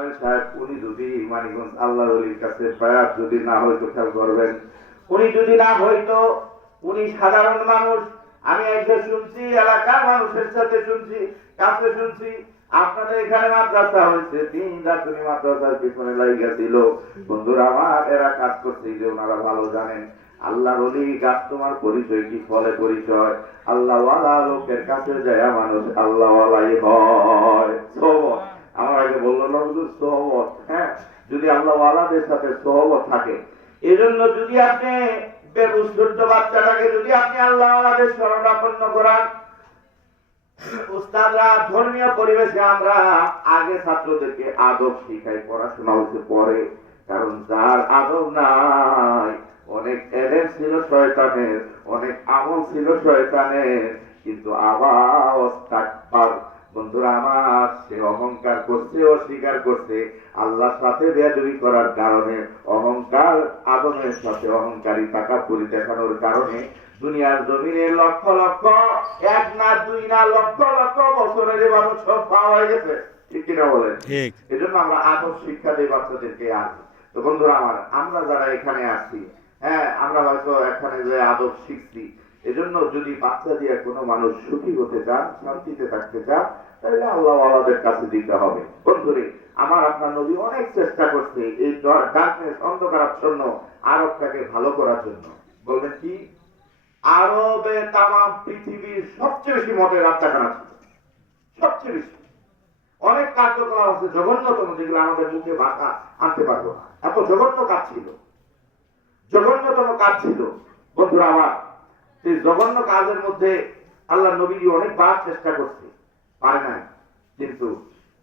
সাহেব উনি যদি মানিকগঞ্জ আল্লাহর ওলির কাছে বায়াত যদি না হয়তো খেয়াল করবেন, উনি যদি না হয়তো, উনি সাধারণ মানুষ। আমি এসে শুনছি, এলাকার মানুষের সাথে শুনছি, কাছে শুনছি আপনাদের এখানে মাদ্রাসা হয়েছে, 3 রাতুনি মাদ্রাসার পিছনে লাগিয়ে ছিল। বন্ধুরা আমার, এরা কাজ করছে যে ওনারা ভালো জানেন আল্লাহর ওলি গাছ তোমার পরিচয় কি, ফলে পরিচয় আল্লাহ ওয়ালা লোকের কাছে যায় মানুষ আল্লাহ ওয়ালাই হয়। আমার আগে বললো না হুজুর সোহবত, হ্যাঁ, যদি আল্লাহ ওয়ালাদের সাথে সোহবত থাকে, এজন্য যদি আপনি বেবুসুদ্ধ বাচ্চাটাকে যদি আপনি আল্লাহ ওয়ালাদের শরণাপন্ন করান, উস্তাদরা ধর্মীয় পরিবেশে আমরা আগে ছাত্রদেরকে আদব শিখাই, পড়াশোনা হচ্ছে পরে, কারণ যার আদব নাই, অনেক এলেম ছিল শয়তানের, অনেক আমল ছিল শয়তানের, কিন্তু আওয়াজ তাকবার। বন্ধুরা আমার, সে অহংকার করছে, অস্বীকার করছে, আল্লাহর সাথে বেয়াদবি করার কারণে, অহংকার আদমের সাথে অহংকারী তাকাব্বুরি দেখানোর কারণে দুনিয়ার জমিনে লক্ষ লক্ষ, 1 না 2 না লক্ষ লক্ষ বছরের মানুষ সব পাওয়া হয়ে গেছে। ঠিক কিনা বলেন? ঠিক। এজন্য আমরা আদব শিক্ষা দেই বাচ্চাদেরকে। আজ তো বন্ধুরা আমার, আমরা যারা এখানে আছি, হ্যাঁ, আমরা হয়তো এখানে যে আদব শিখছি, এজন্য যদি বাচ্চা দিয়ে কোনো মানুষ সুখী হতে চান, শান্তিতে থাকতে চান, তাহলে আল্লাহ ওয়ালাদের কাছে দিতে হবে। বন্ধুরে আমার, আপনার নবী অনেক চেষ্টা করছে এই ডার্কনেস, অন্ধকারাচ্ছন্ন আরবটাকে ভালো করার জন্য। বলবেন কি? আরবে তামাম পৃথিবীর সবচেয়ে বেশি মদের রাস্তাখানা ছিল, সবচেয়ে বেশি। অনেক কার্যকলাপ আছে জঘন্যতম, যেগুলো আমাদের মুখে ভাষা আনতে পারবো না, এত জঘন্য কাজ ছিল, জঘন্যতম কাজ ছিল। বন্ধুরা আমার, সেই জঘন্য কাজের মধ্যে আল্লাহ নবী অনেকবার চেষ্টা করছে, পারে নাই। কিন্তু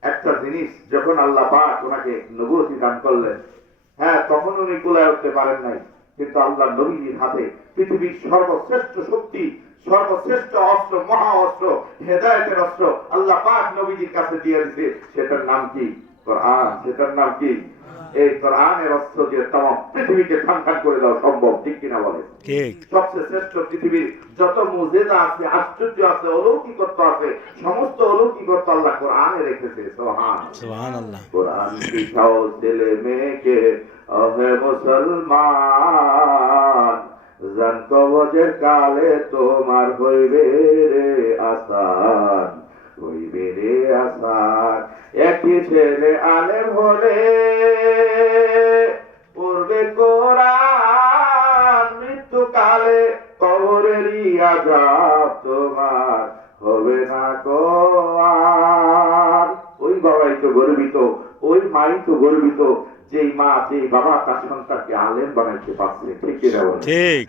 একটা জিনিস যখন আল্লাহ পাক ওনাকে নবুয়তি দান করলেন, হ্যাঁ, তখন উনি কুলায় উঠতে পারেন নাই। কিন্তু আল্লাহ নবীর হাতে পৃথিবীর সর্বশ্রেষ্ঠ শক্তি, সর্বশ্রেষ্ঠ অস্ত্র, মহা অস্ত্র, হেদায়েতের অস্ত্র আল্লাহ পাক নবীজির কাছে দিয়ে দিয়েছে। সেটার নাম কি? কোরআন। সেটার নাম কি? এই কোরআনের অস্ত্র দিয়ে তামাম পৃথিবীকে থান করে দেওয়া সম্ভব। ঠিক কিনা বলে? ঠিক। সবচেয়ে শ্রেষ্ঠ পৃথিবীর যত মুজিজা আছে, আশ্চর্য আছে, অলৌকিকত্ব আছে, সমস্ত অলৌকিকত্ব আল্লাহ কোরআনে রেখেছে। সুবহানাল্লাহ। কোরআন শিখাও ছেলে মেয়েকে, ওহে মুসলমান, জান কবজের কালে তোমার হইবে রে আসান, হইবে রে আসান। একই ছেলে আলেম হলে পড়বে কোরআন, মৃত্যুকালে কবরেরই আযাব তোমার হবে না গো আর। ওই বাবাই তো গর্বিত, ওই মাই তো গর্বিত, যেই মা, যেই বাবা তার সন্তানকে আলেম বানাইতে পারছে। ঠিক কিনা বলেন? ঠিক।